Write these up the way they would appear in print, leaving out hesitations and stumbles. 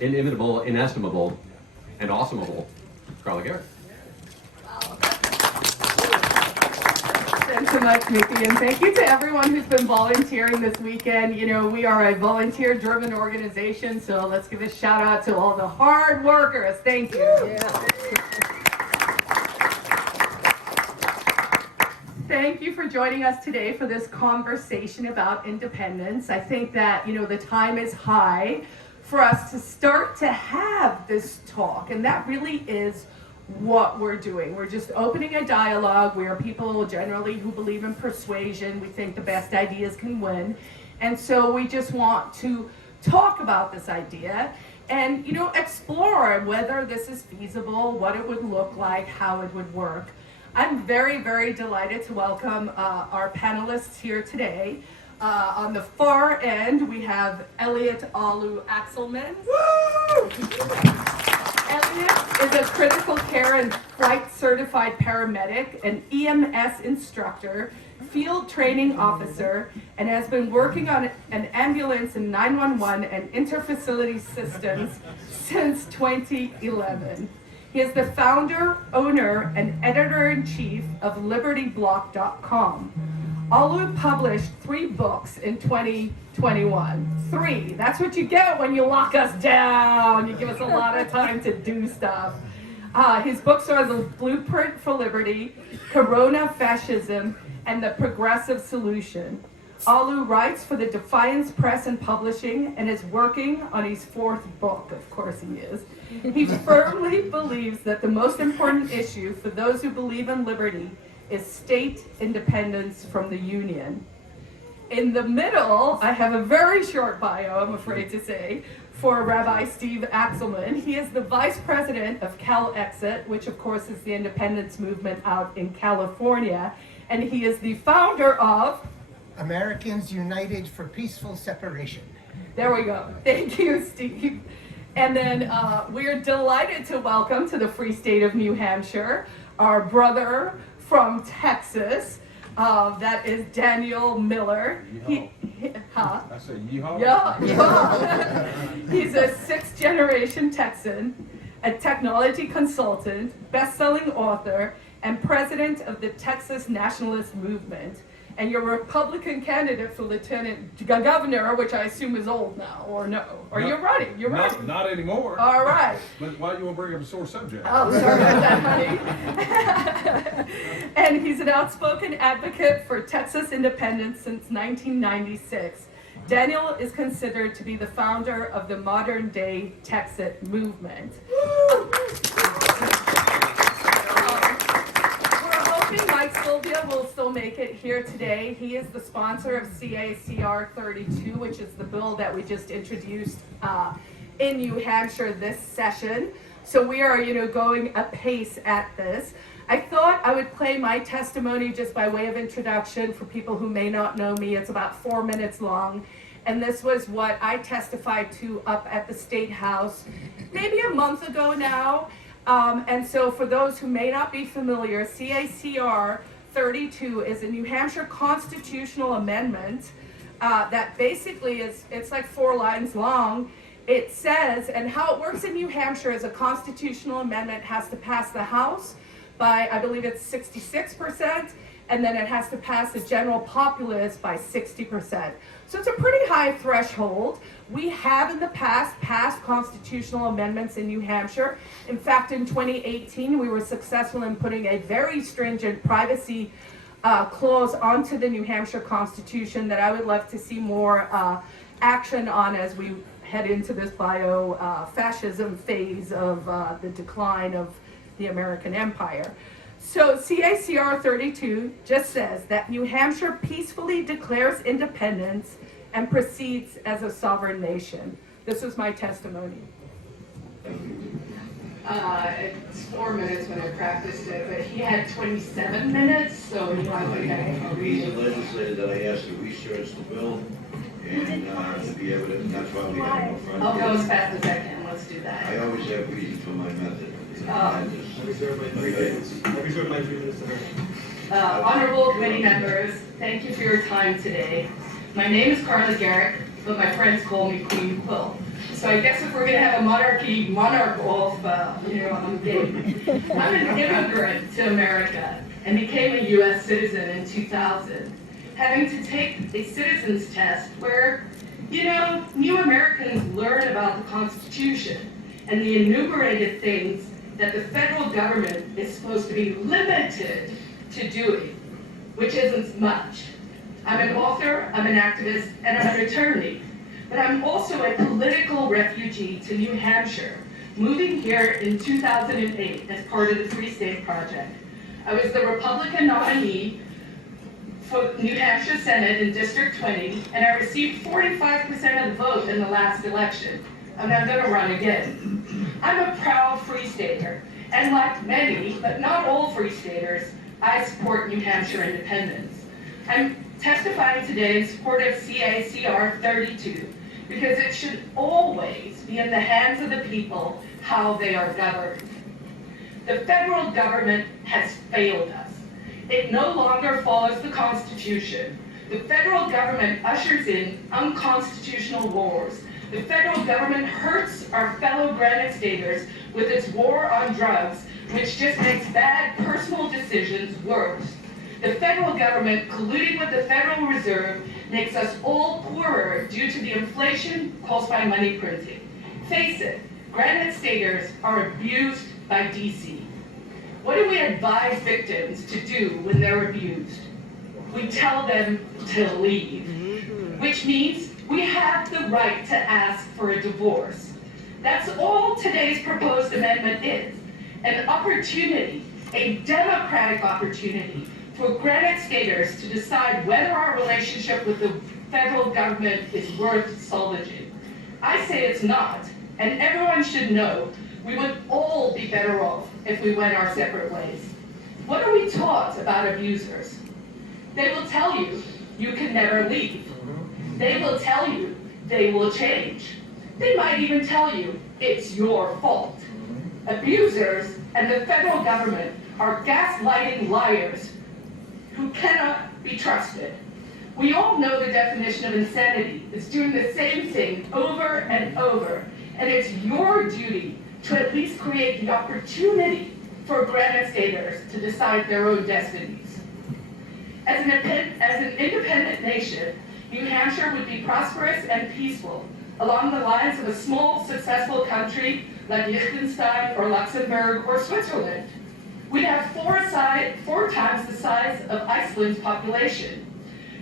inimitable, inestimable, and awesomeable Carla Garrett. Thanks so much, Mickey, and thank you to everyone who's been volunteering this weekend. You know, we are a volunteer-driven organization, so let's give a shout out to all the hard workers. Thank you. Yeah. Thank you for joining us today for this conversation about independence. I think that, you know, the time is high for us to start to have this talk, and that really is what we're doing. We're just opening a dialogue. We are people generally who believe in persuasion. We think the best ideas can win. And so we just want to talk about this idea and, you know, explore whether this is feasible, what it would look like, how it would work. I'm very, very delighted to welcome our panelists here today. On the far end, we have Elliot, Alou, Axelman. Woo! Elliot is a critical care and flight certified paramedic, an EMS instructor, field training officer, and has been working on an ambulance and 911 and interfacility systems since 2011. He is the founder, owner, and editor-in-chief of LibertyBlock.com. Alou published 3 books in 2021. 3. That's what you get when you lock us down. You give us a lot of time to do stuff. His books are The Blueprint for Liberty, Corona Fascism, and The Progressive Solution. Alou writes for the Defiance Press and Publishing and is working on his 4th book. Of course he is. He firmly believes that the most important issue for those who believe in liberty is state independence from the Union. In the middle, I have a very short bio, I'm afraid to say, for Rabbi Steve Axelman. He is the vice president of Cal Exit, which of course is the independence movement out in California, and he is the founder of Americans United for Peaceful Separation. There we go. Thank you, Steve. And then we're delighted to welcome to the free state of New Hampshire our brother from Texas. That is Daniel Miller. I said yeehaw? Yeah, yeehaw. He's a 6th generation Texan, a technology consultant, best-selling author, and president of the Texas Nationalist Movement. And you're a Republican candidate for lieutenant governor, which I assume is old now, or no? Or you're running, you're running. Not anymore. All right. But why do you want to bring up a sore subject? Oh, sorry about that, honey. And he's an outspoken advocate for Texas independence since 1996. Daniel is considered to be the founder of the modern-day Texas movement. Mike Sylvia will still make it here today. He is the sponsor of CACR 32, which is the bill that we just introduced in New Hampshire this session. So we are, going apace at this. I thought I would play my testimony just by way of introduction for people who may not know me. It's about 4 minutes long. And this was what I testified to up at the State House maybe a month ago now. And so for those who may not be familiar, CACR 32 is a New Hampshire constitutional amendment that basically it's like 4 lines long. It says, and how it works in New Hampshire is a constitutional amendment has to pass the House by, I believe it's 66%, and then it has to pass the general populace by 60%. So it's a pretty high threshold. We have in the past passed constitutional amendments in New Hampshire. In fact, in 2018, we were successful in putting a very stringent privacy clause onto the New Hampshire Constitution that I would love to see more action on as we head into this bio-fascism phase of the decline of the American Empire. So CACR 32 just says that New Hampshire peacefully declares independence and proceeds as a sovereign nation. This was my testimony. It's 4 minutes when I practiced it, but he had 27 minutes, so he was okay. He's a legislator that I asked to research the bill and to be able to, that's why we have no front. I'll go as fast as I can. Let's do I that. always have reason for my method. I reserve my 3 minutes. Honorable committee members, thank you for your time today. My name is Carla Garrett, but my friends call me Queen Quill. So I guess if we're gonna have a monarch off, I'm game. I'm an immigrant to America and became a US citizen in 2000, having to take a citizen's test where, new Americans learn about the Constitution and the enumerated things that the federal government is supposed to be limited to doing, which isn't much. I'm an author, I'm an activist, and I'm an attorney. But I'm also a political refugee to New Hampshire, moving here in 2008 as part of the Free State Project. I was the Republican nominee for New Hampshire Senate in District 20, and I received 45% of the vote in the last election. I'm now going to run again. I'm a proud Free Stater, and like many, but not all Free Staters, I support New Hampshire independence. I'm testifying today in support of CACR 32, because it should always be in the hands of the people how they are governed. The federal government has failed us. It no longer follows the Constitution. The federal government ushers in unconstitutional wars. The federal government hurts our fellow Granite Staters with its war on drugs, which just makes bad personal decisions worse. The federal government, colluding with the Federal Reserve, makes us all poorer due to the inflation caused by money printing. Face it, Granite Staters are abused by DC. What do we advise victims to do when they're abused? We tell them to leave, which means we have the right to ask for a divorce. That's all today's proposed amendment is, an opportunity, a democratic opportunity for Granite Staters to decide whether our relationship with the federal government is worth salvaging. I say it's not, and everyone should know we would all be better off if we went our separate ways. What are we taught about abusers? They will tell you you can never leave. They will tell you they will change. They might even tell you it's your fault. Abusers and the federal government are gaslighting liars who cannot be trusted. We all know the definition of insanity. It's doing the same thing over and over. And it's your duty to at least create the opportunity for Granite Staters to decide their own destinies. As an independent nation, New Hampshire would be prosperous and peaceful, along the lines of a small, successful country like Liechtenstein or Luxembourg or Switzerland. We'd have four times the size of Iceland's population.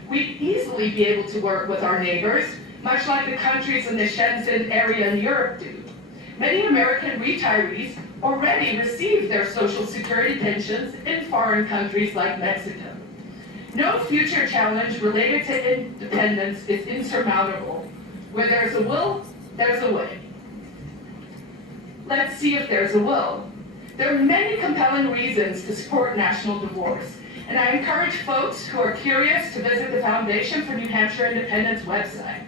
We'd easily be able to work with our neighbors, much like the countries in the Shenzhen area in Europe do. Many American retirees already receive their Social Security pensions in foreign countries like Mexico. No future challenge related to independence is insurmountable. Where there's a will, there's a way. Let's see if there's a will. There are many compelling reasons to support national divorce, and I encourage folks who are curious to visit the Foundation for New Hampshire Independence website.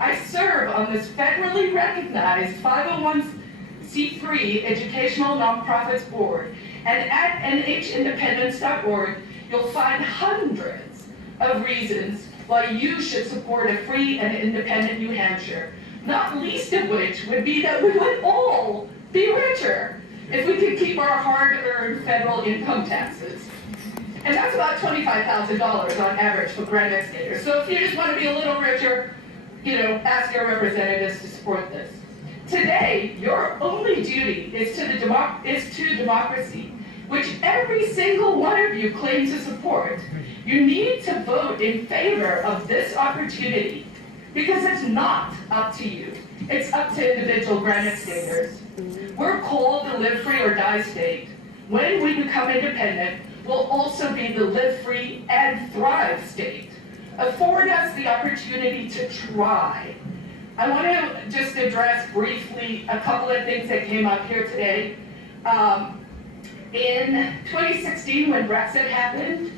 I serve on this federally recognized 501c3 educational nonprofits board, and at nhindependence.org, you'll find hundreds of reasons why you should support a free and independent New Hampshire, not least of which would be that we would all be richer if we could keep our hard-earned federal income taxes. And that's about $25,000 on average for Granite Staters. So if you just want to be a little richer, ask your representatives to support this. Today, your only duty is to democracy, which every single one of you claim to support. You need to vote in favor of this opportunity, because it's not up to you. It's up to individual Granite Staters. We're called the Live Free or Die state. When we become independent, we'll also be the Live Free and Thrive state. Afford us the opportunity to try. I want to just address briefly a couple of things that came up here today. In 2016, when Brexit happened,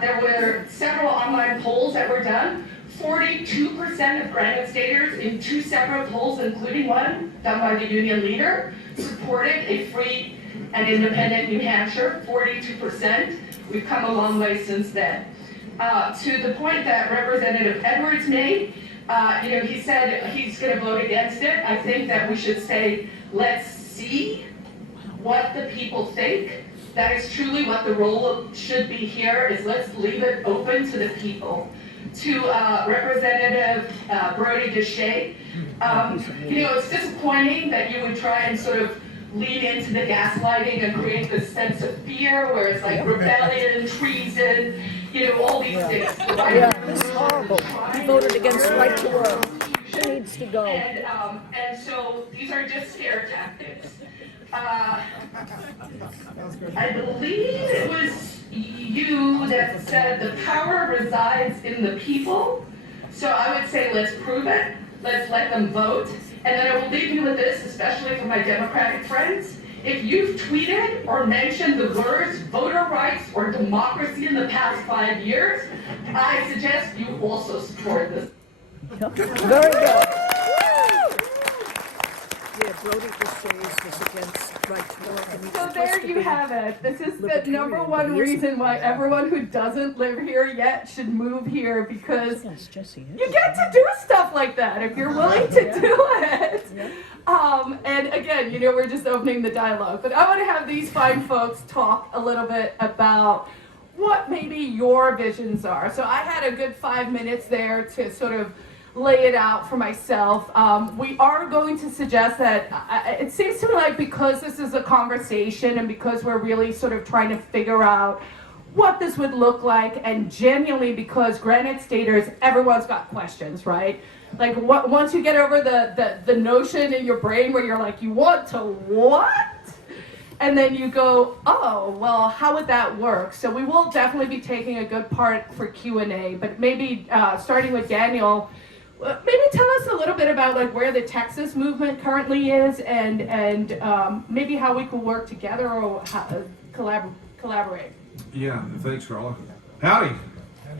there were several online polls that were done. 42% of Granite Staters in two separate polls, including one done by the union leader, supported a free and independent New Hampshire, 42%. We've come a long way since then. To the point that Representative Edwards made, he said he's going to vote against it. I think that we should say, let's see what the people think. That is truly what the role should be here, is let's leave it open to the people. To Representative Brody Deshay, it's disappointing that you would try and sort of lean into the gaslighting and create this sense of fear where it's like rebellion, treason, all these things. Yeah, this is horrible. He voted against right to work. He needs to go. And so these are just scare tactics. I believe it was you that said the power resides in the people. So I would say let's prove it. Let's let them vote. And then I will leave you with this, especially for my Democratic friends. If you've tweeted or mentioned the words voter rights or democracy in the past 5 years, I suggest you also support this. Very good. Yeah, Brody Deshay was against right to work. And he's So supposed there to you be have it. This is the libertarian, number but one he isn't. reason why everyone who doesn't live here yet should move here, because Yes, Jesse is. you get to do stuff like that if you're willing to do it. And again, we're just opening the dialogue. But I want to have these fine folks talk a little bit about what maybe your visions are. So I had a good 5 minutes there to sort of lay it out for myself. We are going to suggest that it seems to me like, because this is a conversation and because we're really sort of trying to figure out what this would look like, and genuinely because Granite Staters, everyone's got questions, right? Like once you get over the notion in your brain where you're like, you want to what? And then you go, oh, well, how would that work? So we will definitely be taking a good part for Q&A, but maybe starting with Daniel, maybe tell us a little bit about like where the Texas movement currently is, and maybe how we could work together or collaborate. Yeah, thanks, Carla. Howdy.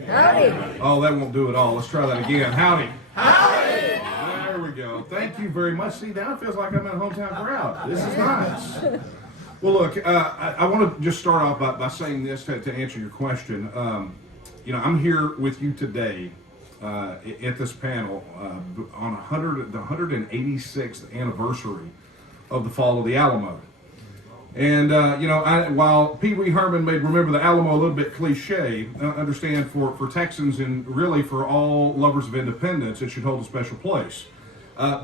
Howdy. Oh, that won't do it all. Let's try that again. Howdy. Howdy. There we go. Thank you very much. See, now it feels like I'm in a hometown crowd. This is nice. Well, look, I want to just start off by saying this to answer your question. I'm here with you today at this panel on the 186th anniversary of the fall of the Alamo. And, while Pee Wee Herman may remember the Alamo a little bit cliche, understand for Texans and really for all lovers of independence, it should hold a special place.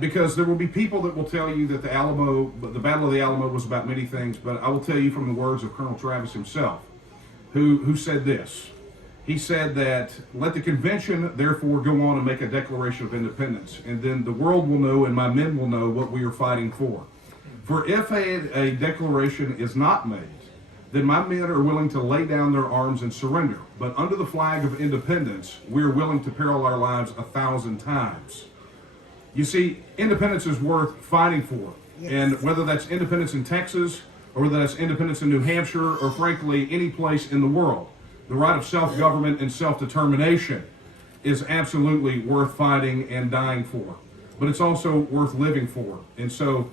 Because there will be people that will tell you that the Battle of the Alamo was about many things, but I will tell you from the words of Colonel Travis himself, who said this. He said that, let the convention therefore go on and make a declaration of independence, and then the world will know and my men will know what we are fighting for. For if a declaration is not made, then my men are willing to lay down their arms and surrender. But under the flag of independence, we are willing to peril our lives 1,000 times. You see, independence is worth fighting for. Yes. And whether that's independence in Texas, or whether that's independence in New Hampshire, or frankly, any place in the world, the right of self-government and self-determination is absolutely worth fighting and dying for. But it's also worth living for. And so,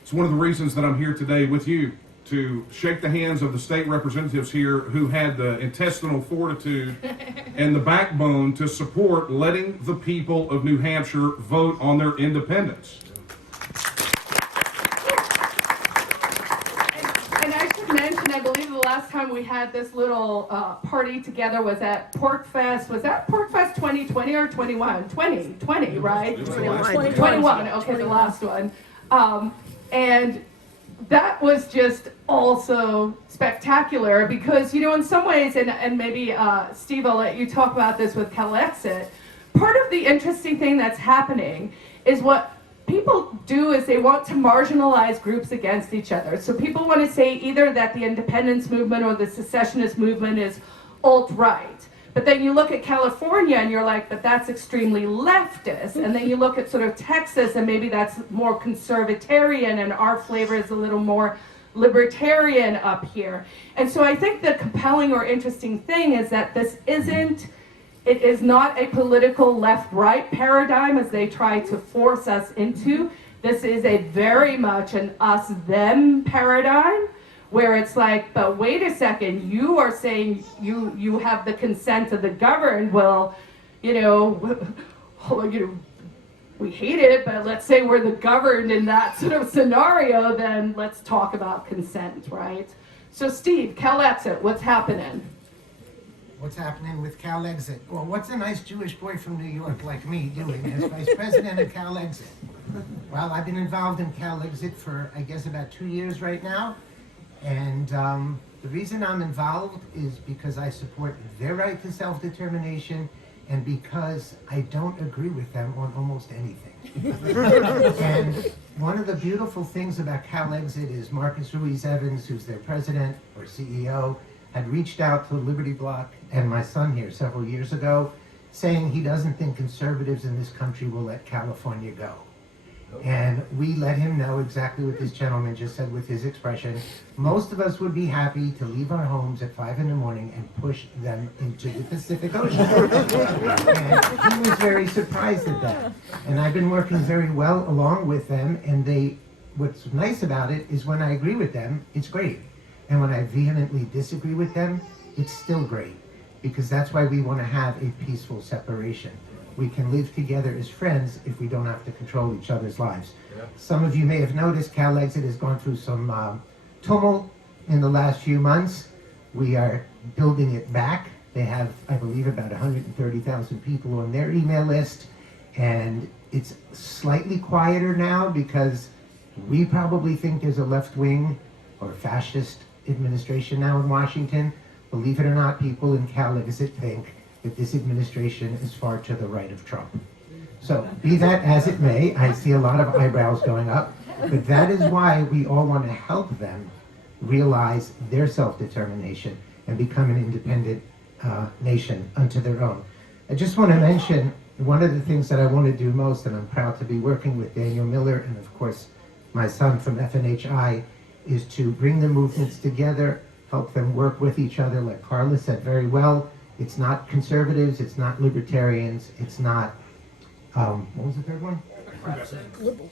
it's one of the reasons that I'm here today with you, to shake the hands of the state representatives here who had the intestinal fortitude and the backbone to support letting the people of New Hampshire vote on their independence. And I should mention, I believe the last time we had this little party together was at Pork Fest. Was that Pork Fest 2020 or 21? 2020, right? 21, okay, the last one. And that was just also spectacular because, in some ways, and maybe Steve, I'll let you talk about this with CalExit, part of the interesting thing that's happening is what people do is they want to marginalize groups against each other. So people want to say either that the independence movement or the secessionist movement is alt-right. But then you look at California and you're like, but that's extremely leftist. And then you look at sort of Texas and maybe that's more conservatarian and our flavor is a little more libertarian up here. And so I think the compelling or interesting thing is that it is not a political left-right paradigm as they try to force us into. This is a very much an us-them paradigm, where it's like, but wait a second, you are saying you have the consent of the governed. Well, we hate it, but let's say we're the governed in that sort of scenario, then let's talk about consent, right? So Steve, Cal Exit, what's happening? What's happening with Cal Exit? Well, what's a nice Jewish boy from New York like me doing as vice president of Cal Exit? Well, I've been involved in Cal Exit for, I guess, about 2 years right now. And the reason I'm involved is because I support their right to self-determination and because I don't agree with them on almost anything. And one of the beautiful things about Cal Exit is Marcus Ruiz Evans, who's their president or CEO, had reached out to the Liberty Bloc and my son here several years ago, saying he doesn't think conservatives in this country will let California go. And we let him know exactly what this gentleman just said with his expression. Most of us would be happy to leave our homes at 5 in the morning and push them into the Pacific Ocean. And he was very surprised at that. And I've been working very well along with them, and what's nice about it is when I agree with them, it's great. And when I vehemently disagree with them, it's still great. Because that's why we want to have a peaceful separation. We can live together as friends if we don't have to control each other's lives. Yeah. Some of you may have noticed Cal Exit has gone through some tumult in the last few months. We are building it back. They have, I believe, about 130,000 people on their email list. And it's slightly quieter now because we probably think there's a left-wing or fascist administration now in Washington. Believe it or not, people in Cal Exit think that this administration is far to the right of Trump. So be that as it may, I see a lot of eyebrows going up, but that is why we all want to help them realize their self-determination and become an independent nation unto their own. I just want to mention one of the things that I want to do most, and I'm proud to be working with Daniel Miller and of course my son from FNHI, is to bring the movements together, help them work with each other, like Carla said very well. It's not conservatives, it's not libertarians, it's not, what was the third one?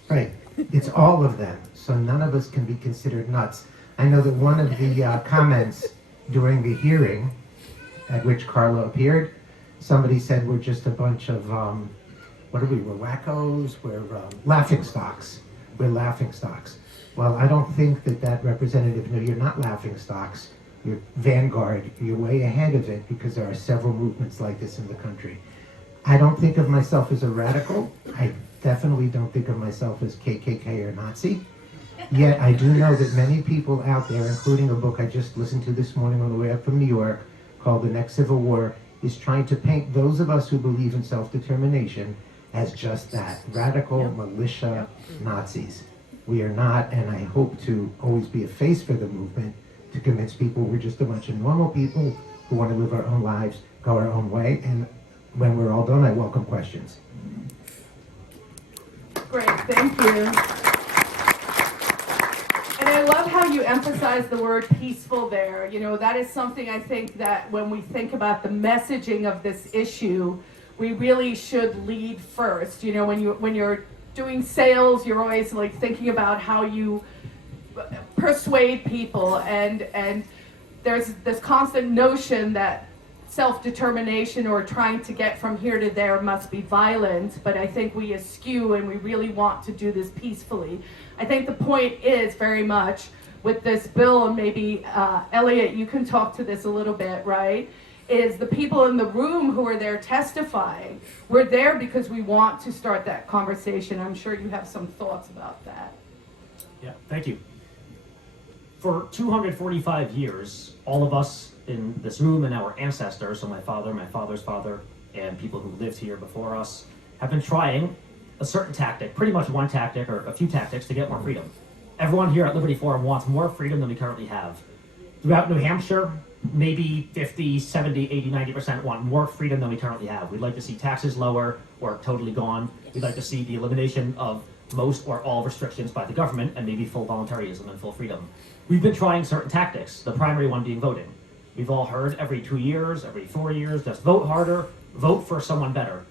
Right, it's all of them, so none of us can be considered nuts. I know that one of the comments during the hearing at which Carla appeared, somebody said we're just a bunch of, what are we, we're wackos, we're laughing stocks. We're laughing stocks. Well, I don't think that representative knew you're not laughing stocks. You're vanguard, you're way ahead of it because there are several movements like this in the country. I don't think of myself as a radical. I definitely don't think of myself as KKK or Nazi. Yet I do know that many people out there, including a book I just listened to this morning on the way up from New York called The Next Civil War, is trying to paint those of us who believe in self-determination as just that, radical militia Nazis. We are not, and I hope to always be a face for the movement to convince people we're just a bunch of normal people who want to live our own lives, go our own way, and when we're all done, I welcome questions. Great, thank you. And I love how you emphasize the word peaceful there. You know, that is something I think that when we think about the messaging of this issue, we really should lead first. You know, when you're doing sales, you're always like thinking about how you persuade people, and there's this constant notion that self-determination or trying to get from here to there must be violent, but I think we eschew and we really want to do this peacefully. I think the point is very much with this bill, and maybe Elliot, you can talk to this a little bit, right? Is the people in the room who are there testifying, we're there because we want to start that conversation. I'm sure you have some thoughts about that. Yeah, thank you. For 245 years, all of us in this room and our ancestors, so my father, my father's father, and people who lived here before us, have been trying a certain tactic, pretty much one tactic or a few tactics to get more freedom. Everyone here at Liberty Forum wants more freedom than we currently have. Throughout New Hampshire, maybe 50, 70, 80, 90% want more freedom than we currently have. We'd like to see taxes lower or totally gone. We'd like to see the elimination of most or all restrictions by the government and maybe full voluntarism and full freedom. We've been trying certain tactics, the primary one being voting. We've all heard every 2 years, every 4 years, just vote harder, vote for someone better.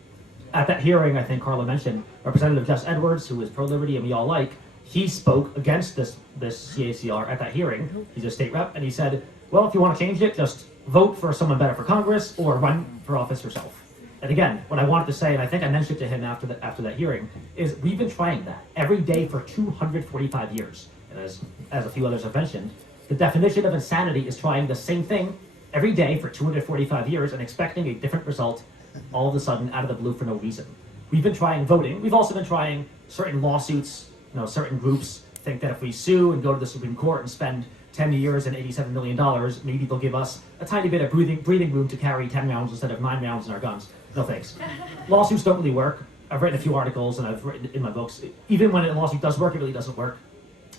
At that hearing, I think Carla mentioned, Representative Jess Edwards, who is pro-liberty and we all like, he spoke against this CACR at that hearing. He's a state rep, and he said, well, if you want to change it, just vote for someone better for Congress or run for office yourself. And again, what I wanted to say, and I think I mentioned it to him after that hearing, is we've been trying that every day for 245 years. And as a few others have mentioned, the definition of insanity is trying the same thing every day for 245 years and expecting a different result all of a sudden out of the blue for no reason. We've been trying voting. We've also been trying certain lawsuits. Certain groups think that if we sue and go to the Supreme Court and spend 10 years and $87 million, maybe they'll give us a tiny bit of breathing room to carry 10 rounds instead of 9 rounds in our guns. No thanks. Lawsuits don't really work. I've written a few articles and I've written in my books. Even when a lawsuit does work, it really doesn't work.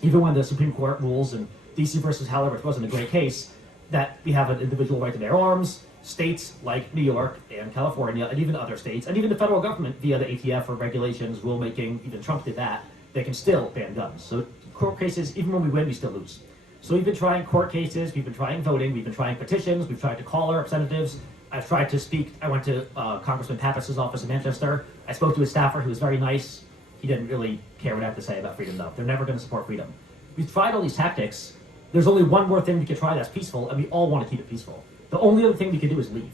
Even when the Supreme Court rules in DC versus Heller, which wasn't a great case, that we have an individual right to bear arms, states like New York and California, and even other states, and even the federal government via the ATF or regulations, rulemaking, even Trump did that, they can still ban guns. So court cases, even when we win, we still lose. So we've been trying court cases, we've been trying voting, we've been trying petitions, we've tried to call our representatives. I've tried to speak. I went to Congressman Pappas's office in Manchester. I spoke to his staffer, who was very nice. He didn't really care what I have to say about freedom, though. They're never going to support freedom. We've tried all these tactics. There's only one more thing we could try that's peaceful, and we all want to keep it peaceful. The only other thing we can do is leave.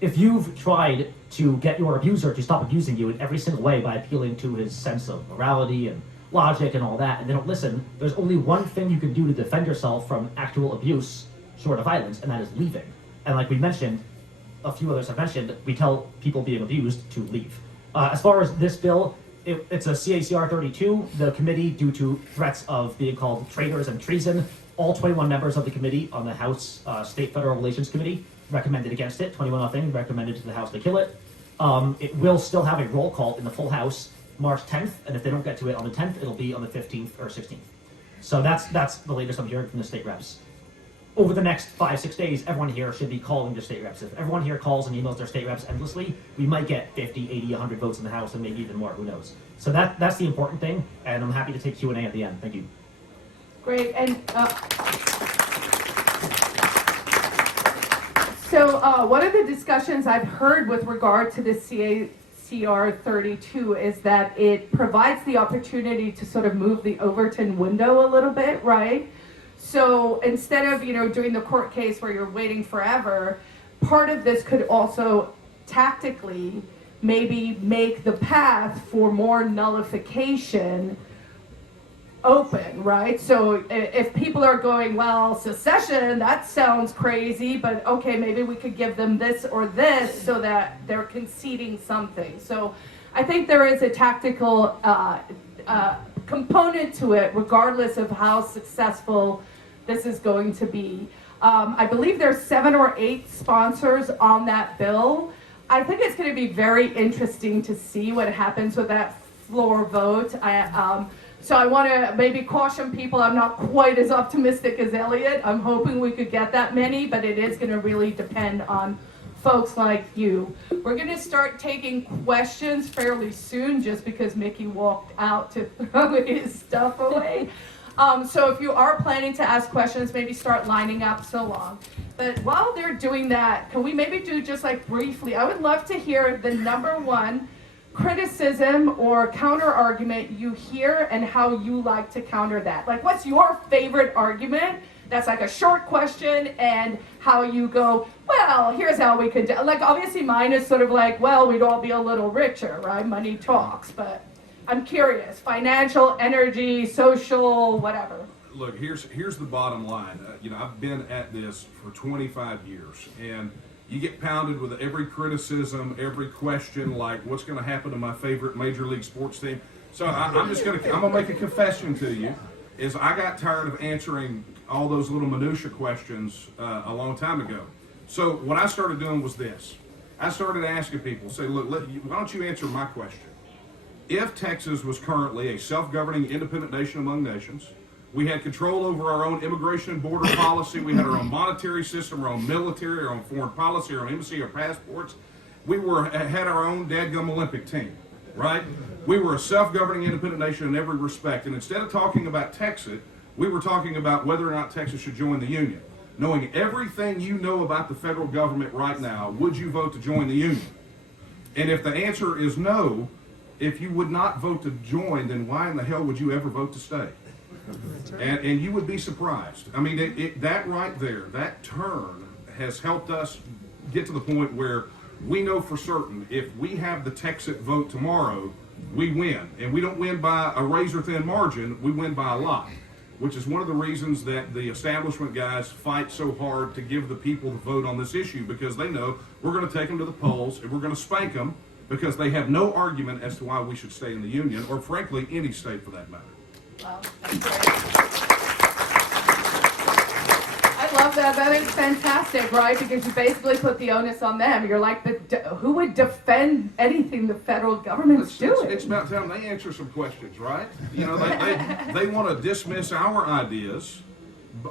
If you've tried to get your abuser to stop abusing you in every single way by appealing to his sense of morality and logic and all that, and they don't listen, there's only one thing you can do to defend yourself from actual abuse, short of violence, and that is leaving. And like we mentioned, a few others have mentioned, we tell people being abused to leave. As far as this bill, it's a CACR 32. The committee, due to threats of being called traitors and treason, all 21 members of the committee on the House State Federal Relations Committee recommended against it. 21-0 recommended to the House to kill it. It will still have a roll call in the full House March 10th, and if they don't get to it on the 10th, it'll be on the 15th or 16th. So that's the latest I'm hearing from the state reps. Over the next 5-6 days, everyone here should be calling their state reps. If everyone here calls and emails their state reps endlessly, we might get 50, 80, 100 votes in the House, and maybe even more, who knows. So that's the important thing, and I'm happy to take Q&A at the end. Thank you. Great, and so one of the discussions I've heard with regard to the CACR 32 is that it provides the opportunity to sort of move the Overton window a little bit, right? So instead of, doing the court case where you're waiting forever, part of this could also tactically maybe make the path for more nullification open, right? So if people are going, well, secession, that sounds crazy, but okay, maybe we could give them this or this so that they're conceding something. So I think there is a tactical component to it, regardless of how successful this is going to be. I believe there's 7 or 8 sponsors on that bill. I think it's going to be very interesting to see what happens with that floor vote. So I want to maybe caution people, I'm not quite as optimistic as Elliot. I'm hoping we could get that many, but it is going to really depend on folks like you. We're going to start taking questions fairly soon, just because Mickey walked out to throw his stuff away. So if you are planning to ask questions, maybe start lining up so long. But while they're doing that, can we maybe do just like briefly, I would love to hear the number one criticism or counter argument you hear and how you like to counter that. Like, what's your favorite argument? That's like a short question, and how you go, well, here's how we could do. Like, obviously mine is sort of like, well, we'd all be a little richer, right? Money talks, but I'm curious. Financial, energy, social, whatever. Look, here's the bottom line. I've been at this for 25 years, and you get pounded with every criticism, every question, like what's going to happen to my favorite major league sports team. So I'm gonna make a confession to you. Is I got tired of answering all those little minutia questions a long time ago. So what I started doing was this. I started asking people, say, look, why don't you answer my question? If Texas was currently a self-governing independent nation among nations, we had control over our own immigration and border policy, we had our own monetary system, our own military, our own foreign policy, our own embassy, our passports, we had our own dadgum Olympic team, right? We were a self-governing independent nation in every respect, and instead of talking about Texas, we were talking about whether or not Texas should join the Union. Knowing everything you know about the federal government right now, would you vote to join the Union? And if the answer is no, if you would not vote to join, then why in the hell would you ever vote to stay? And you would be surprised. I mean, that right there, that turn has helped us get to the point where we know for certain if we have the Texit vote tomorrow, we win. And we don't win by a razor-thin margin, we win by a lot, which is one of the reasons that the establishment guys fight so hard to give the people the vote on this issue, because they know we're going to take them to the polls and we're going to spank them because they have no argument as to why we should stay in the Union, or frankly, any state for that matter. Wow, that's great. I love that. That is fantastic, right? Because you basically put the onus on them. You're like, who would defend anything the federal government's doing? It's about time they answer some questions, right? You know, they want to dismiss our ideas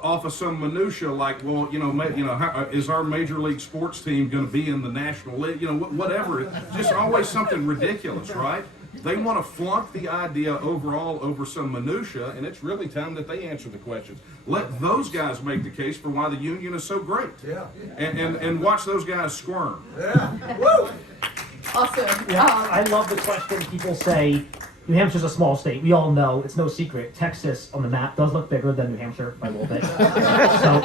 off of some minutia, like, well, how, is our major league sports team going to be in the National League? You know, whatever. It's just always something ridiculous, right? They want to flunk the idea overall over some minutia, and it's really time that they answer the questions. Let those guys make the case for why the Union is so great. Yeah. And watch those guys squirm. Yeah. Woo! Awesome. Yeah, I love the question. People say New Hampshire's a small state. We all know it's no secret. Texas on the map does look bigger than New Hampshire by a little bit. So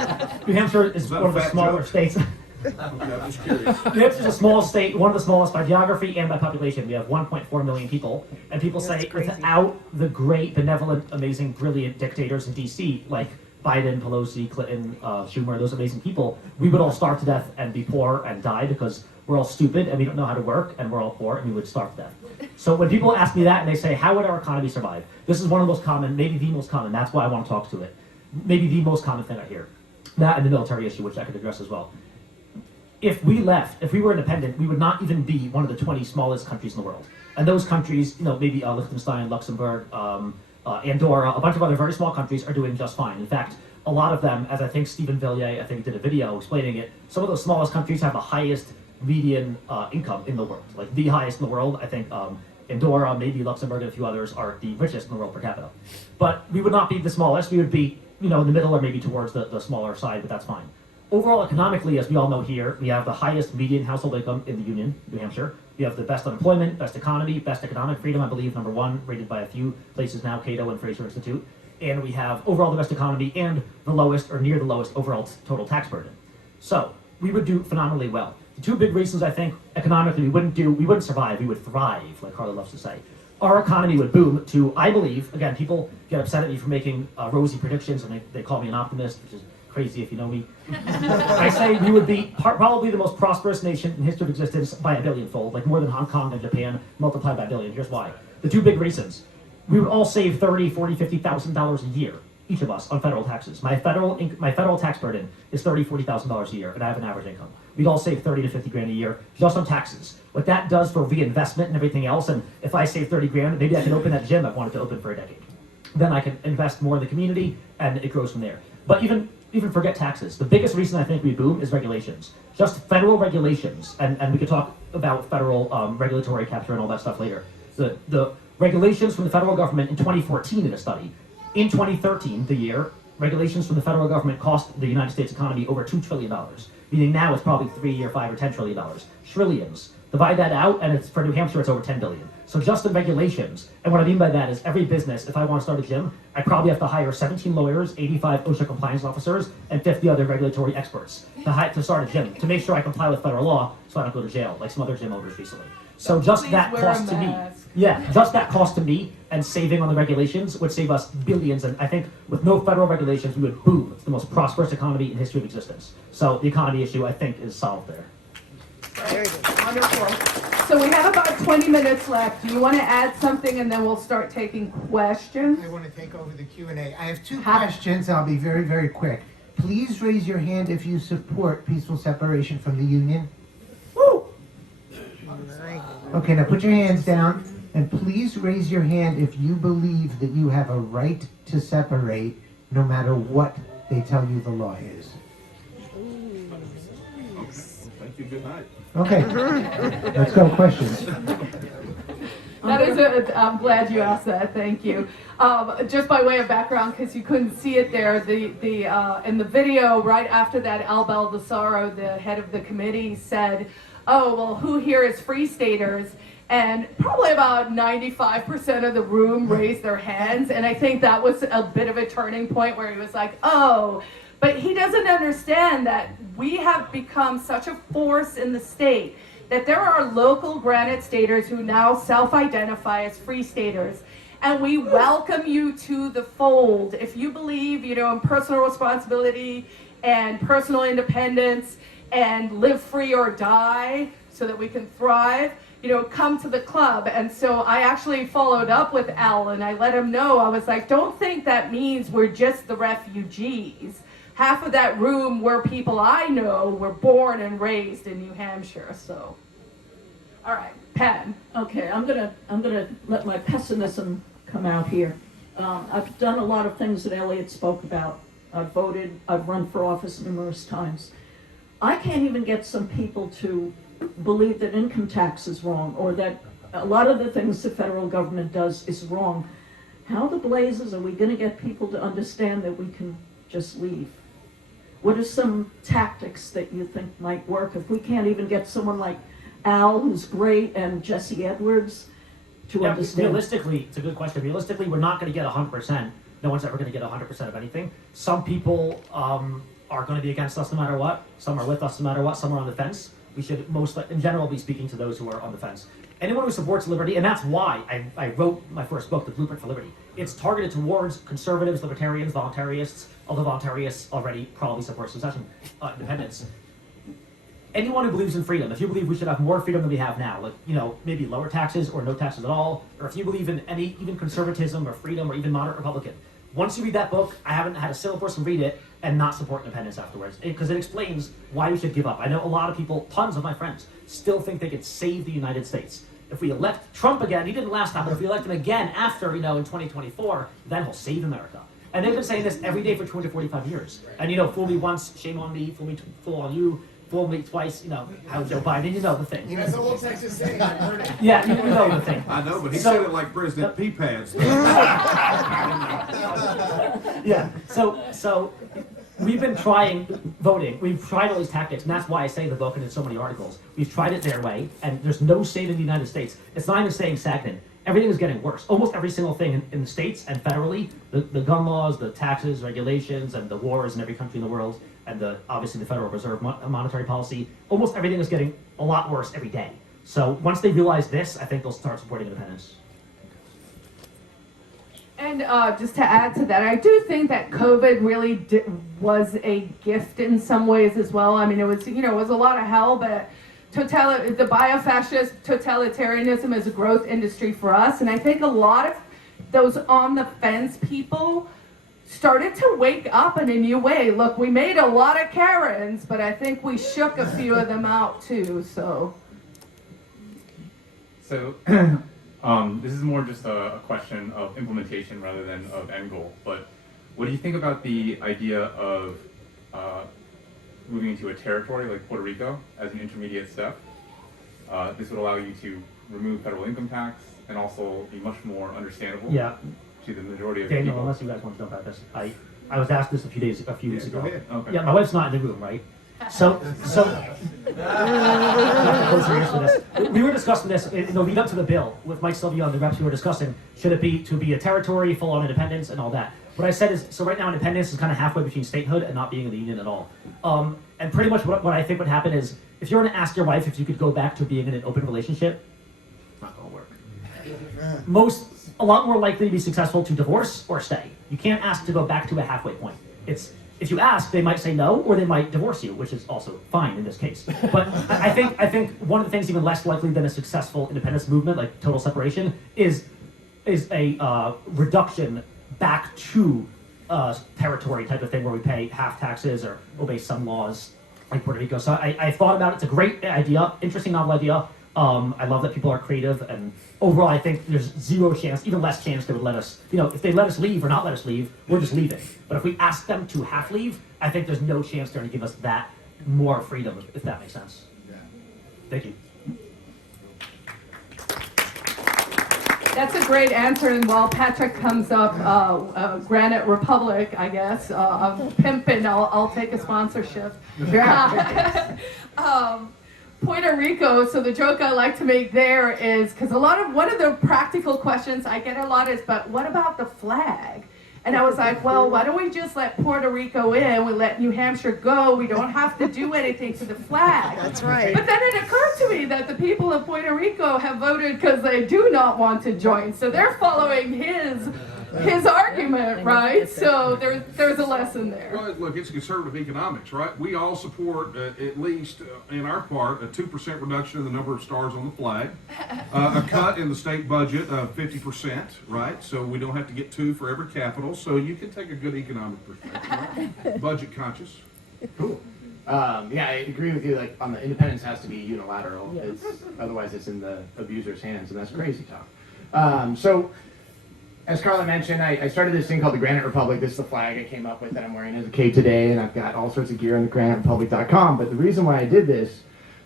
New Hampshire is one of the smaller states. Okay, I'm just curious. New Hampshire's a small state, one of the smallest by geography and by population. We have 1.4 million people. And people say without the great, benevolent, amazing, brilliant dictators in D.C., like Biden, Pelosi, Clinton, Schumer, those amazing people, we would all starve to death and be poor and die because we're all stupid and we don't know how to work and we're all poor and we would starve to death. So when people ask me that and they say, how would our economy survive? This is one of the most common, maybe the most common, that's why I want to talk to it. Maybe the most common thing I hear. That and the military issue, which I could address as well. If we left, if we were independent, we would not even be one of the 20 smallest countries in the world. And those countries, maybe Liechtenstein, Luxembourg, Andorra, a bunch of other very small countries are doing just fine. In fact, a lot of them, as I think Stephen Villiers, did a video explaining it, some of those smallest countries have the highest median income in the world, like the highest in the world. I think Andorra, maybe Luxembourg, and a few others are the richest in the world per capita. But we would not be the smallest. We would be, in the middle or maybe towards the smaller side, but that's fine. Overall, economically, as we all know here, we have the highest median household income in the Union, New Hampshire. We have the best unemployment, best economy, best economic freedom, I believe, #1, rated by a few places now, Cato and Fraser Institute. And we have overall the best economy and the lowest or near the lowest overall total tax burden. So we would do phenomenally well. The two big reasons I think economically we wouldn't survive, we would thrive, like Carla loves to say. Our economy would boom to, I believe, again, people get upset at me for making rosy predictions and they call me an optimist, which is crazy if you know me. I say we would be probably the most prosperous nation in history of existence by a billionfold, like more than Hong Kong and Japan multiplied by a billion. Here's why. The two big reasons. We would all save $30,000, $40,000, $50,000 a year, each of us, on federal taxes. My federal tax burden is $30,000, $40,000 a year, and I have an average income. We'd all save 30 to 50 grand a year just on taxes. What that does for reinvestment and everything else, and if I save 30 grand, maybe I can open that gym I've wanted to open for a decade. Then I can invest more in the community, and it grows from there. But even forget taxes. The biggest reason I think we boom is regulations. Just federal regulations, and we could talk about federal regulatory capture and all that stuff later. The regulations from the federal government in 2014 in a study. In 2013, the year, regulations from the federal government cost the United States economy over $2 trillion, meaning now it's probably $3 or $5 or $10 trillion. Trillions. Divide that out, and it's for New Hampshire, it's over $10 billion. So just the regulations, and what I mean by that is every business, if I want to start a gym, I probably have to hire 17 lawyers, 85 OSHA compliance officers, and 50 other regulatory experts to start a gym, to make sure I comply with federal law so I don't go to jail, like some other gym owners recently. So just that cost to me, just that cost to me and saving on the regulations would save us billions, and I think with no federal regulations, we would boom. It's the most prosperous economy in history of existence. So the economy issue, I think, is solved there. Wonderful. So we have about 20 minutes left. Do you want to add something and then we'll start taking questions? I want to take over the Q&A. I have two questions. I'll be very, very quick. Please raise your hand if you support peaceful separation from the Union. Woo! Okay, now put your hands down, and please raise your hand if you believe that you have a right to separate no matter what they tell you the law is. Thank you, good night. Okay, let's go. Questions? That is I'm glad you asked that. Thank you. Just by way of background, because you couldn't see it there, in the video right after that, Al Baldessaro, the head of the committee, said, "Oh, well, who here is Free Staters?" And probably about 95% of the room raised their hands, and I think that was a bit of a turning point where he was like, "Oh." But he doesn't understand that we have become such a force in the state that there are local Granite Staters who now self-identify as Free Staters. And we welcome you to the fold. If you believe, in personal responsibility and personal independence and live free or die so that we can thrive, come to the club. And so I actually followed up with Al and I let him know, I was like, don't think that means we're just the refugees. Half of that room were people I know were born and raised in New Hampshire. So, all right, Pen. Okay, I'm gonna let my pessimism come out here. I've done a lot of things that Elliot spoke about. I've voted, I've run for office numerous times. I can't even get some people to believe that income tax is wrong, or that a lot of the things the federal government does is wrong. How the blazes are we gonna get people to understand that we can just leave? What are some tactics that you think might work if we can't even get someone like Al, who's great, and Jesse Edwards to understand? Realistically, it's a good question. Realistically, we're not going to get 100%. No one's ever going to get 100% of anything. Some people are going to be against us no matter what. Some are with us no matter what. Some are on the fence. We should in general be speaking to those who are on the fence. Anyone who supports liberty, and that's why I wrote my first book, The Blueprint for Liberty. It's targeted towards conservatives, libertarians, voluntarists, although voluntarists already probably support secession, independence. Anyone who believes in freedom, if you believe we should have more freedom than we have now, like, maybe lower taxes or no taxes at all, or if you believe in any, even conservatism or freedom or even moderate Republican, once you read that book, I haven't had a single person read it and not support independence afterwards, because it explains why we should give up. I know a lot of people, tons of my friends, still think they could save the United States. If we elect Trump again, he didn't last time, but if we elect him again after, in 2024, then he'll save America. And they've been saying this every day for 245 years. And, fool me once, shame on me, fool on you, fool me twice, how Joe Biden, the thing. That's the whole Texas saying, I heard it. Yeah, you know the thing. I know, but he said it like President P-Pads. Yeah, so we've been trying voting. We've tried all these tactics, and that's why I say in the book and in so many articles. We've tried it their way, and there's no state in the United States. It's not even staying stagnant. Everything is getting worse. Almost every single thing in the states and federally, the gun laws, the taxes, regulations, and the wars in every country in the world, and obviously the Federal Reserve monetary policy, almost everything is getting a lot worse every day. So once they realize this, I think they'll start supporting independence. And just to add to that, I do think that COVID really was a gift in some ways as well. I mean, it was a lot of hell, but the biofascist totalitarianism is a growth industry for us. And I think a lot of those on the fence people started to wake up in a new way. Look, we made a lot of Karens, but I think we shook a few of them out too, So, this is more just a question of implementation rather than of end goal. But what do you think about the idea of moving into a territory like Puerto Rico as an intermediate step? This would allow you to remove federal income tax and also be much more understandable to the majority of Daniel, people. unless you guys want to jump at this, I was asked this a few weeks ago. Go ahead. Okay. Yeah, my wife's not in the room, right? So we were discussing this in the lead up to the bill with Mike Sylvia and the reps. We were discussing, should it be to be a territory, full on independence and all that. What I said is, so right now independence is kind of halfway between statehood and not being in the union at all. And pretty much what I think would happen is, if you're going to ask your wife if you could go back to being in an open relationship, it's not going to work. A lot more likely to be successful to divorce or stay. You can't ask to go back to a halfway point. If you ask, they might say no, or they might divorce you, which is also fine in this case. But I think one of the things even less likely than a successful independence movement, like total separation, is a reduction back to territory type of thing where we pay half taxes or obey some laws like Puerto Rico. So I thought about it. It's a great idea, interesting novel idea. I love that people are creative, and overall I think there's zero chance, even less chance they would let us, if they let us leave or not let us leave, we're just leaving. But if we ask them to half leave, I think there's no chance they're going to give us that more freedom, if that makes sense. Yeah. Thank you. that's a great answer. And while Patrick comes up, Granite Republic, I guess, of pimping, I'll take a sponsorship. Puerto Rico, so the joke I like to make there is, because one of the practical questions I get a lot is, but what about the flag? And I was like, well, why don't we just let Puerto Rico in? We let New Hampshire go. We don't have to do anything to the flag. That's right. But then it occurred to me that the people of Puerto Rico have voted because they do not want to join. So they're following his argument, right? So there's a lesson there. Well, look, it's conservative economics, right? We all support, at least in our part, a 2% reduction in the number of stars on the flag, a cut in the state budget of 50%, right? So we don't have to get 2 for every capital. So you can take a good economic perspective, right? Budget conscious. Cool. Yeah, I agree with you. Like, on the independence has to be unilateral. It's, otherwise, it's in the abuser's hands, and that's crazy talk. So, as Carla mentioned, I started this thing called the Granite Republic. This is the flag I came up with that I'm wearing as a cape today, and I've got all sorts of gear on the graniterepublic.com. But the reason why I did this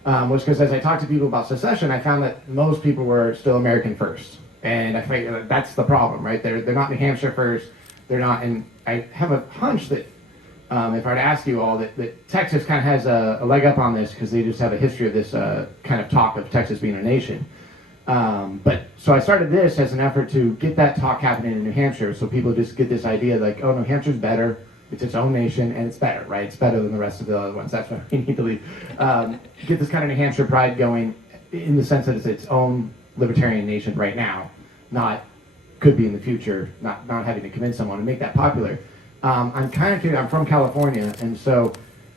was because as I talked to people about secession, I found that most people were still American first, and I think that's the problem, right? They're not New Hampshire first. They're not, and I have a hunch that if I were to ask you all, that Texas kind of has a leg up on this because they just have a history of this kind of talk of Texas being a nation. But so I started this as an effort to get that talk happening in New Hampshire, so people just get this idea like, oh, New Hampshire's better, it's its own nation, and it's better, right? It's better than the rest of the other ones. That's why we need to leave. Get this kind of New Hampshire pride going in the sense that it's its own libertarian nation right now, not could be in the future, not having to convince someone to make that popular. I'm kind of curious, I'm from California, and so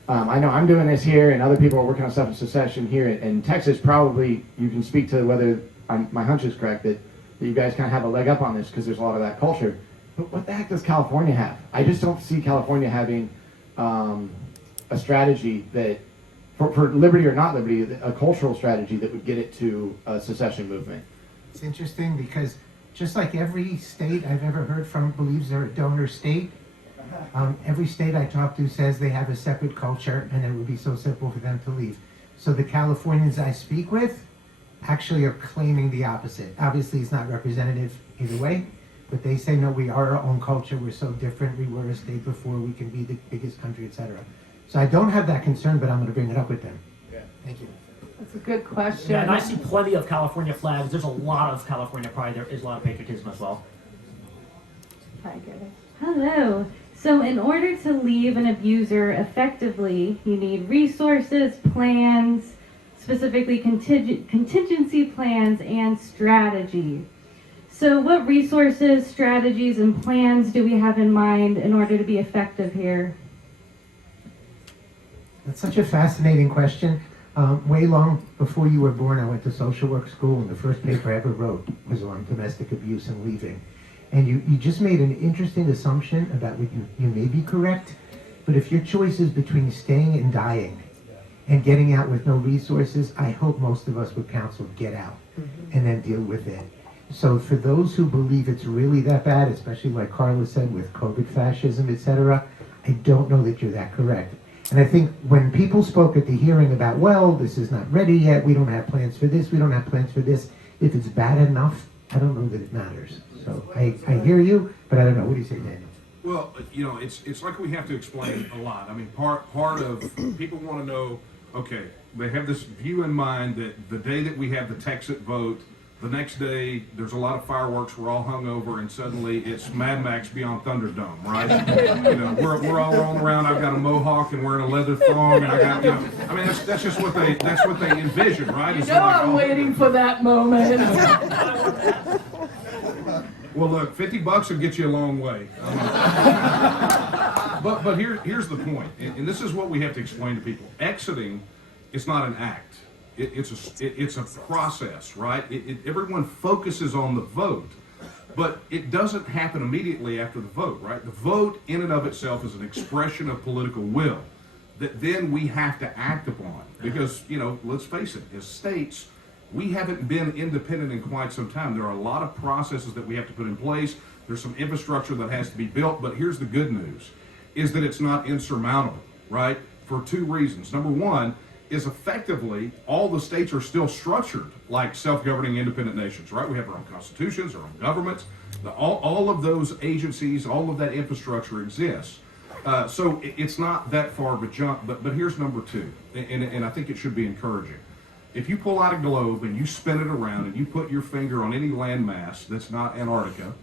I know I'm doing this here, and other people are working on stuff in secession here in Texas. Probably you can speak to whether my hunch is correct that you guys kind of have a leg up on this because there's a lot of that culture. But what the heck does California have? I just don't see California having a strategy that, for liberty or not liberty, a cultural strategy that would get it to a secession movement. It's interesting because just like every state I've ever heard from believes they're a donor state, every state I talk to says they have a separate culture and it would be so simple for them to leave. So the Californians I speak with actually are claiming the opposite. Obviously it's not representative either way, but they say, no, we are our own culture, we're so different, we were a state before, we can be the biggest country, etc. So I don't have that concern, but I'm going to bring it up with them. Yeah. Thank you. That's a good question. Yeah, and I see plenty of California flags. There's a lot of California pride. There is a lot of patriotism as well. Hi, Gary. Hello. So in order to leave an abuser effectively, you need resources, plans, specifically contingency plans, and strategy. So what resources, strategies, and plans do we have in mind in order to be effective here? That's such a fascinating question. Way long before you were born, I went to social work school, and the first paper I ever wrote was on domestic abuse and leaving. And you just made an interesting assumption about what you may be correct, but if your choice is between staying and dying and getting out with no resources, I hope most of us would counsel get out and then deal with it. So for those who believe it's really that bad, especially like Carla said with COVID fascism, etc., I don't know that you're that correct. And I think when people spoke at the hearing about, well, this is not ready yet, we don't have plans for this, we don't have plans for this, if it's bad enough, I don't know that it matters. So I hear you, but I don't know. What do you say, Daniel? Well, you know, it's like we have to explain a lot. I mean, part of people want to know, okay, they have this view in mind that the day that we have the Texit vote, the next day there's a lot of fireworks, we're all hungover, and suddenly it's Mad Max Beyond Thunderdome, right? You know, we're all rolling around. I've got a mohawk and wearing a leather thong, and I got, you know, I mean that's just what they envision, right? You know, I'm waiting for that moment. Well, look, $50 will get you a long way. But here's the point, and this is what we have to explain to people. Exiting is not an act. It's a process, right? Everyone focuses on the vote, but it doesn't happen immediately after the vote, right? The vote in and of itself is an expression of political will that then we have to act upon. Because, you know, let's face it, as states, we haven't been independent in quite some time. There are a lot of processes that we have to put in place. There's some infrastructure that has to be built, but here's the good news, is that it's not insurmountable, right? For two reasons. Number one, is effectively all the states are still structured like self-governing independent nations, right? We have our own constitutions, our own governments. All of those agencies, all of that infrastructure exists. So it's not that far of a jump, but here's number two, and I think it should be encouraging. if you pull out a globe and you spin it around and you put your finger on any landmass that's not Antarctica,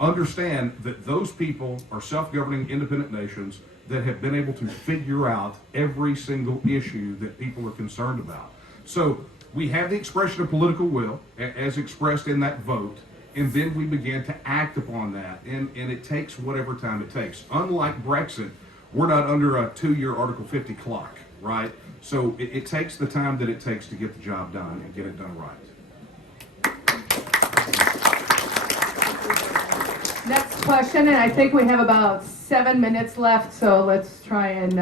understand that those people are self-governing independent nations that have been able to figure out every single issue that people are concerned about. So we have the expression of political will as expressed in that vote, and then we begin to act upon that, and it takes whatever time it takes. Unlike Brexit, we're not under a 2-year Article 50 clock, right? So it takes the time that it takes to get the job done and get it done right. Next question, and I think we have about 7 minutes left, so let's try and...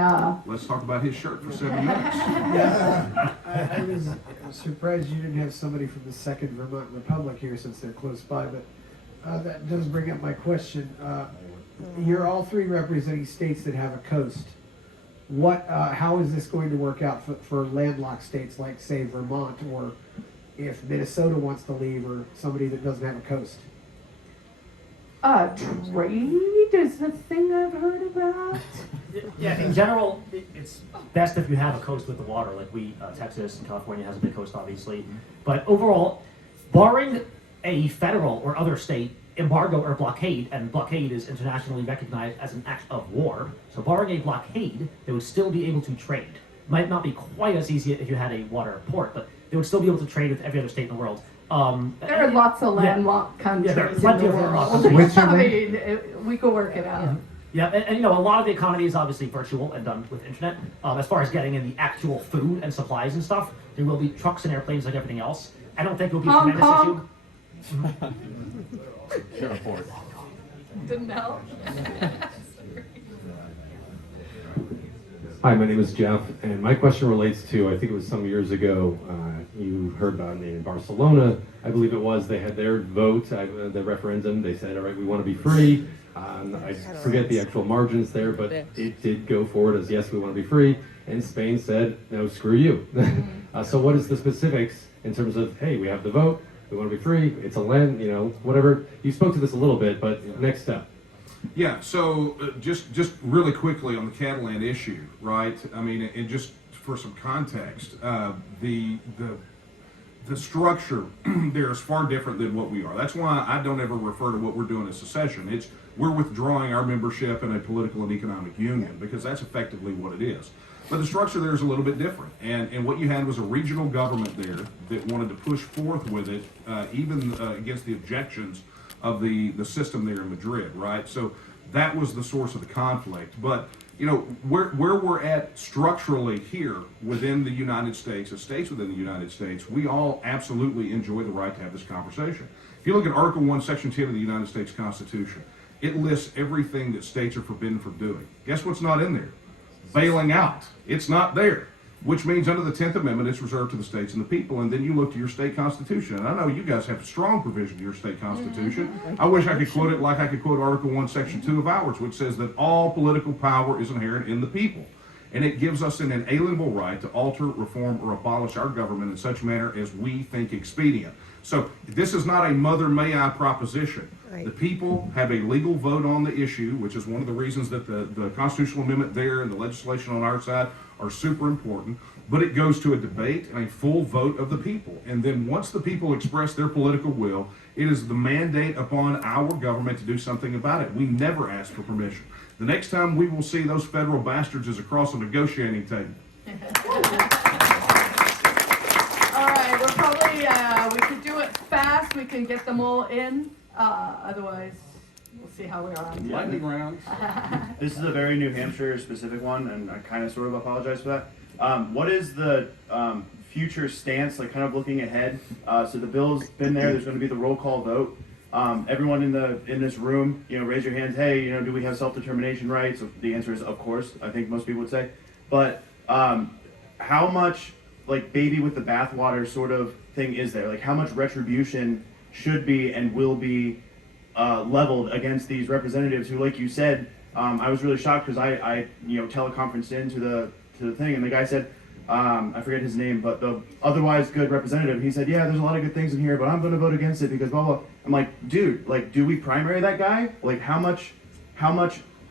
Let's talk about his shirt for 7 minutes. I was surprised you didn't have somebody from the Second Vermont Republic here since they're close by, but that does bring up my question. You're all three representing states that have a coast. How is this going to work out for landlocked states like, say, Vermont, or if Minnesota wants to leave, or somebody that doesn't have a coast? Trade is the thing I've heard about. Yeah, in general, it's best if you have a coast with the water, like Texas and California has a big coast, obviously. But overall, barring a federal or other state embargo or blockade, and blockade is internationally recognized as an act of war, so barring a blockade, they would still be able to trade. Might not be quite as easy if you had a water port, but they would still be able to trade with every other state in the world. There are lots of landlocked countries there are in plenty the of world. landlocked countries. I mean, we could work it out. Yeah, and a lot of the economy is obviously virtual and done with internet. As far as getting in the actual food and supplies and stuff, there will be trucks and airplanes like everything else. I don't think it will be a tremendous issue. Sure, of course. Didn't know. Hi, my name is Jeff, and my question relates to, I think it was some years ago, you heard about it in Barcelona, I believe it was, they had their vote, the referendum, they said, all right, we want to be free. I forget the actual margins there, but it did go forward as, yes, we want to be free, and Spain said, no, screw you. So what is the specifics in terms of, hey, we have the vote, we want to be free, it's a land, whatever. You spoke to this a little bit, but next step. Yeah, so just really quickly on the Catalan issue, right? I mean, and just for some context, the structure there is far different than what we are. That's why I don't ever refer to what we're doing as secession. We're withdrawing our membership in a political and economic union, because that's effectively what it is. But the structure there is a little bit different, and what you had was a regional government there that wanted to push forth with it, even against the objections of the system there in Madrid, right? So that was the source of the conflict. But where we're at structurally here within the United States, as states within the United States, we all absolutely enjoy the right to have this conversation. If you look at Article 1, Section 10 of the United States Constitution, it lists everything that states are forbidden from doing. Guess what's not in there? Bailing out. It's not there. Which means under the 10th Amendment, it's reserved to the states and the people. And then you look to your state constitution. And I know you guys have a strong provision to your state constitution. I wish I could quote it like I could quote Article 1, Section 2 of ours, which says that all political power is inherent in the people. And it gives us an inalienable right to alter, reform, or abolish our government in such manner as we think expedient. So this is not a mother may I proposition. Right. The people have a legal vote on the issue, which is one of the reasons that the constitutional amendment there and the legislation on our side are super important. But it goes to a debate and a full vote of the people. And then once the people express their political will, it is the mandate upon our government to do something about it. We never ask for permission. The next time we will see those federal bastards is across a negotiating table. All right, we're probably, we could do it fast. We can get them all in. Otherwise, we'll see how we are on time. Lightning round. This is a very New Hampshire specific one, and I kind of sort of apologize for that. What is the future stance, like kind of looking ahead? So the bill's been there. There's going to be the roll call vote. Everyone in this room, raise your hands. Hey, do we have self-determination rights? The answer is of course. I think most people would say. But how much like baby with the bathwater sort of thing is there? Like how much retribution should be and will be leveled against these representatives who, like you said, I was really shocked because I teleconferenced into the thing, and the guy said, I forget his name, but the otherwise good representative, he said, yeah, there's a lot of good things in here, but I'm going to vote against it because blah, blah. I'm like, dude, like, do we primary that guy? Like, how much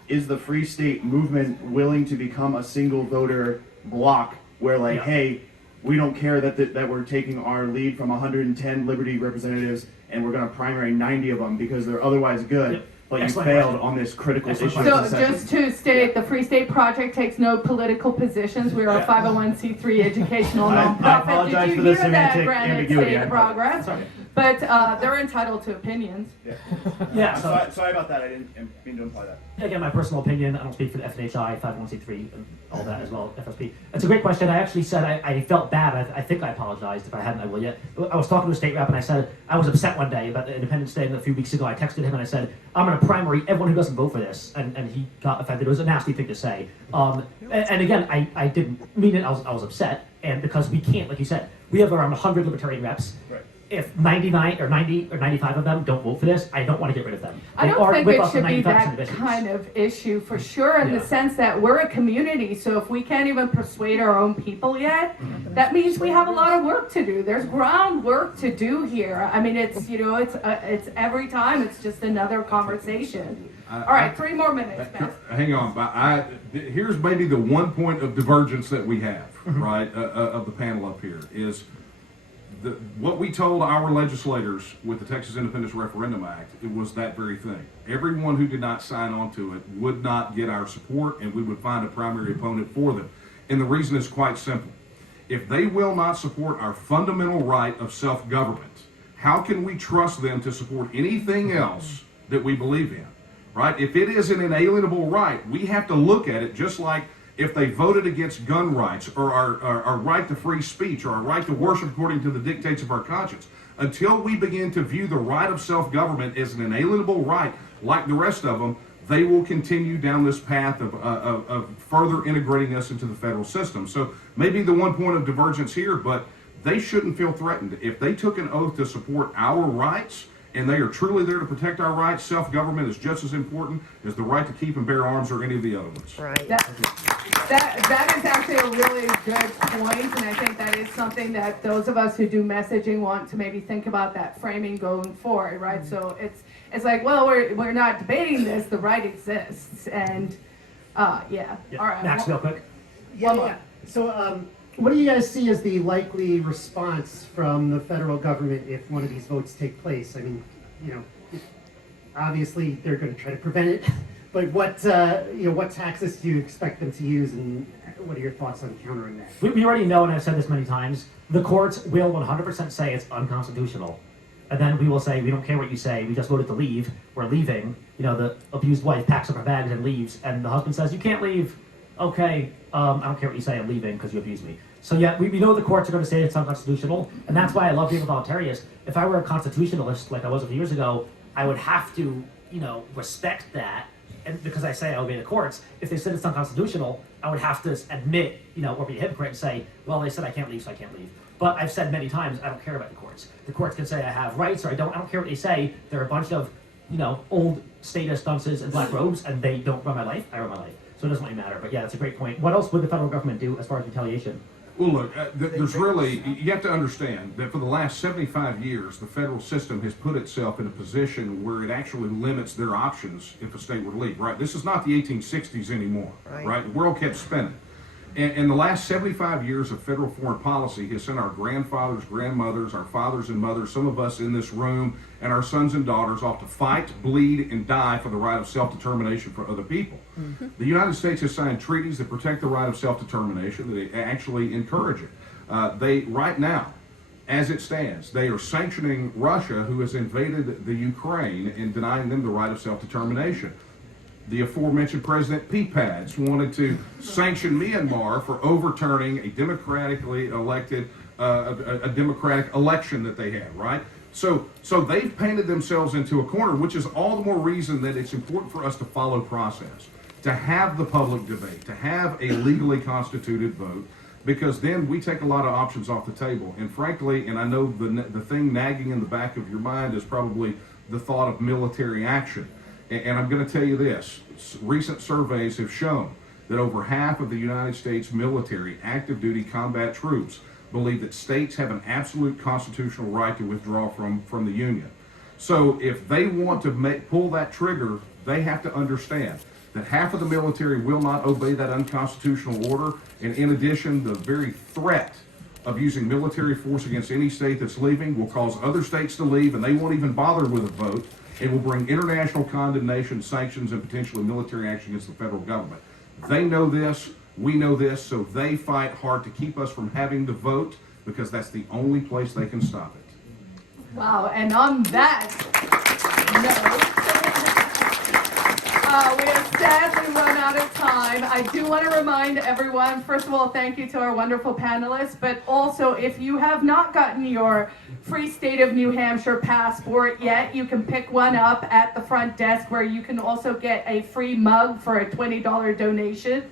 is the Free State movement willing to become a single voter block where, like, hey, we don't care that we're taking our lead from 110 Liberty representatives and we're going to primary 90 of them because they're otherwise good. Yep. But you Excellent failed question. on this critical issue. Excellent of So secession. just to state, the Free State Project takes no political positions. We are a 501c3 educational I nonprofit. apologize Did for you the hear that, semantic Granite ambiguity. State Progress? Sorry. But they're entitled to opinions. Yeah, I'm so sorry about that. I didn't mean to imply that. again, my personal opinion, I don't speak for the FNHI, 501c3, and all that as well, FSP. It's a great question. I actually said I felt bad. I think I apologized. If I hadn't, I will yet. I was talking to a state rep and I said, I was upset one day about the Independence Day, and a few weeks ago I texted him and I said, I'm going to primary everyone who doesn't vote for this. And he got offended. It was a nasty thing to say. And again, I didn't mean it. I was upset. And because we can't, like you said, we have around 100 Libertarian reps. Right. If 99 or 90 or 95 of them don't vote for this, I don't want to get rid of them. I They don't are think with it us on should be 95% that of issues. kind of issue for sure, in Yeah. the sense that we're a community. So if we can't even persuade our own people yet, that means we have a lot of work to do. There's groundwork to do here. I mean, it's it's every time it's just another conversation. All right, 3 more minutes, Beth. Hang on, here's maybe the one point of divergence that we have, right, of the panel up here, is what we told our legislators with the Texas Independence Referendum Act, it was that very thing. Everyone who did not sign on to it would not get our support, and we would find a primary opponent for them. And the reason is quite simple. If they will not support our fundamental right of self-government, how can we trust them to support anything else that we believe in? Right? If it is an inalienable right, we have to look at it just like if they voted against gun rights or our right to free speech or our right to worship according to the dictates of our conscience. Until we begin to view the right of self-government as an inalienable right, like the rest of them, they will continue down this path of further integrating us into the federal system. So maybe the one point of divergence here, but they shouldn't feel threatened. If they took an oath to support our rights, and they are truly there to protect our rights, self-government is just as important as the right to keep and bear arms or any of the other ones. Right. That is actually a really good point, and I think that is something that those of us who do messaging want to maybe think about that framing going forward, right? So it's like, well, we're not debating this, the right exists, and yeah. All right. Max, real quick. One more. So, what do you guys see as the likely response from the federal government if one of these votes take place? I mean, obviously they're going to try to prevent it, but what taxes do you expect them to use, and what are your thoughts on countering that? We already know, and I've said this many times, the courts will 100% say it's unconstitutional. And then we will say, we don't care what you say, we just voted to leave, we're leaving. The abused wife packs up her bags and leaves, and the husband says, you can't leave. Okay, I don't care what you say, I'm leaving because you abused me. So yeah, we know the courts are going to say it's unconstitutional, and that's why I love being a voluntarist. If I were a constitutionalist like I was a few years ago, I would have to, respect that, and because I say I obey the courts. If they said it's unconstitutional, I would have to admit, or be a hypocrite and say, well, they said I can't leave, so I can't leave. But I've said many times, I don't care about the courts. The courts can say I have rights or I don't care what they say. They're a bunch of, old status dunces in black robes, and they don't run my life, I run my life. So it doesn't really matter. But yeah, that's a great point. What else would the federal government do as far as retaliation? Well, look, there's really, you have to understand that for the last 75 years, the federal system has put itself in a position where it actually limits their options if a state were to leave, right? This is not the 1860s anymore, right? The world kept spinning. And the last 75 years of federal foreign policy has sent our grandfathers, grandmothers, our fathers and mothers, some of us in this room, and our sons and daughters off to fight, bleed, and die for the right of self-determination for other people. Mm-hmm. The United States has signed treaties that protect the right of self-determination, that actually encourage it. They, right now, as it stands, they are sanctioning Russia, who has invaded the Ukraine, and denying them the right of self-determination. The aforementioned President P-Pads wanted to sanction Myanmar for overturning a democratically elected, a democratic election that they had, right? So they've painted themselves into a corner, which is all the more reason that it's important for us to follow process, to have the public debate, to have a legally constituted vote, because then we take a lot of options off the table. And frankly, and I know the thing nagging in the back of your mind is probably the thought of military action. And I'm going to tell you this, recent surveys have shown that over half of the United States military active duty combat troops believe that states have an absolute constitutional right to withdraw from the Union. So if they want to pull that trigger, they have to understand that half of the military will not obey that unconstitutional order, and in addition, the very threat of using military force against any state that's leaving will cause other states to leave, and they won't even bother with a vote. It will bring international condemnation, sanctions, and potentially military action against the federal government. They know this, we know this, so they fight hard to keep us from having to vote because that's the only place they can stop it. Wow, and on that note, we have sadly run out of time. I do want to remind everyone, first of all, thank you to our wonderful panelists, but also if you have not gotten your free state of New Hampshire passport yet, you can pick one up at the front desk where you can also get a free mug for a $20 donation.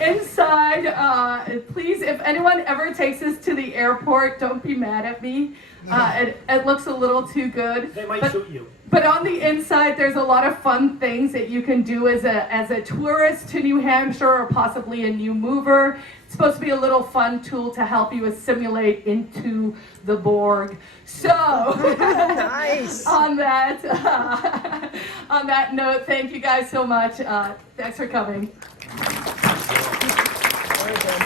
Inside, please, if anyone ever takes us to the airport, don't be mad at me. It looks a little too good. They might shoot you. But on the inside, there's a lot of fun things that you can do as a tourist to New Hampshire or possibly a new mover. It's supposed to be a little fun tool to help you assimilate into the Borg. So, nice. on that note, thank you guys so much. Thanks for coming. Very good.